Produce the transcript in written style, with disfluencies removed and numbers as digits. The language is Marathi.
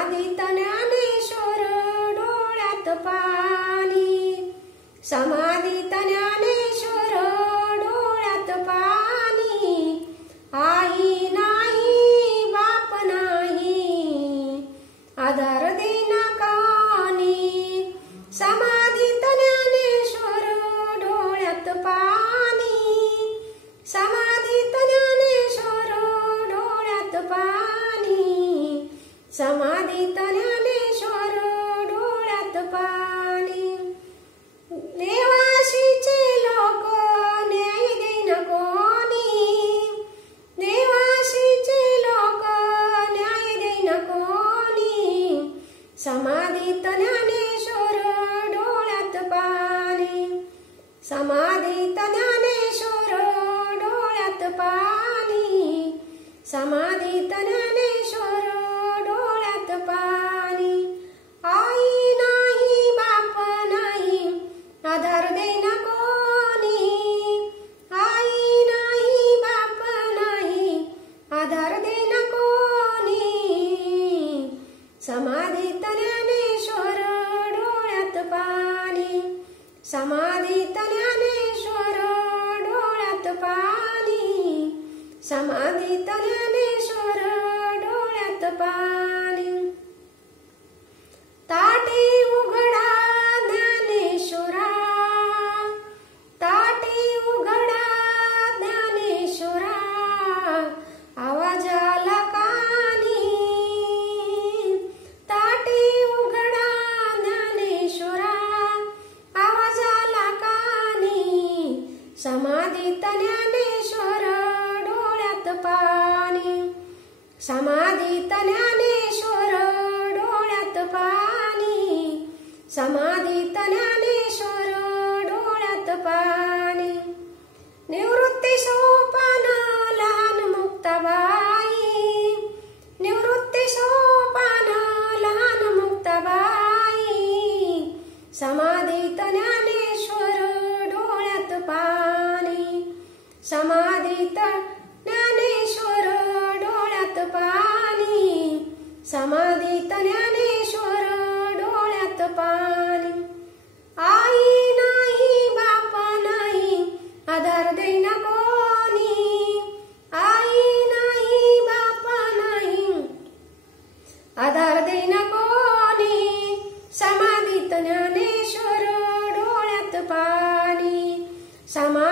समाधीत ज्ञानेश्वर डोळ्यात पाणी, समाधीत ज्ञानेश्वर डोळ्यात पाणी। आई नाही बाप नाही आधार देना कानी, समाधीत ज्ञानेश्वर डोळ्यात पाणी, समाधीत ज्ञानेश्वर डोळ्यात पाणी, समाधीत ज्ञानेश्वर डोळ्यात पाणी। देवाशीचे लोक न्याय देईन कोणी, देवाशीचे लोक न्याय देईन कोणी, समाधीत ज्ञानेश्वर डोळ्यात पाणी, समाधीत ज्ञानेश्वर डोळ्यात पाणी, समाधीत ज्ञानेश्वर डोळ्यात पाणी। आई नाही बाप नाही आधार देना कोणी, आई नाही बाप नाही आधार देना कोणी, समाधीत ज्ञानेश्वर डोळ्यात पाणी, समाधीत ज्ञानेश्वर डोळ्यात पाणी, समाधीत ज्ञानेश्वर डोळ्यात पाणी। ताटे उघडा ज्ञानेश्वरा, ताटे उघडा ज्ञानेश्वरा, आवाज आला कानी, ताटे उघडा ज्ञानेश्वरा, आवाज आला कानी, समाधीत ज्ञानेश्वर डोळ्यात पाणी, समाधीत ज्ञानेश्वर डोळ्यात पाणी, समाधीत ज्ञानेश्वर डोळ्यात पाणी। निवृत्ती सोपान लहान मुक्ताबाई, निवृत्ती सोपान लहान मुक्ताबाई, समाधीत ज्ञानेश्वर डोळ्यात पाणी, समाधीत ज्ञानेश्वर डोळ्यात पाणी, समाधीत ज्ञानेश्वर डोळ्यात पाणी। आई नाही बाप नाही आधार देना कोणी, आई नाही बाप नाही आधार देना कोणी, समाधीत ज्ञानेश्वर डोळ्यात पाणी, समाधीत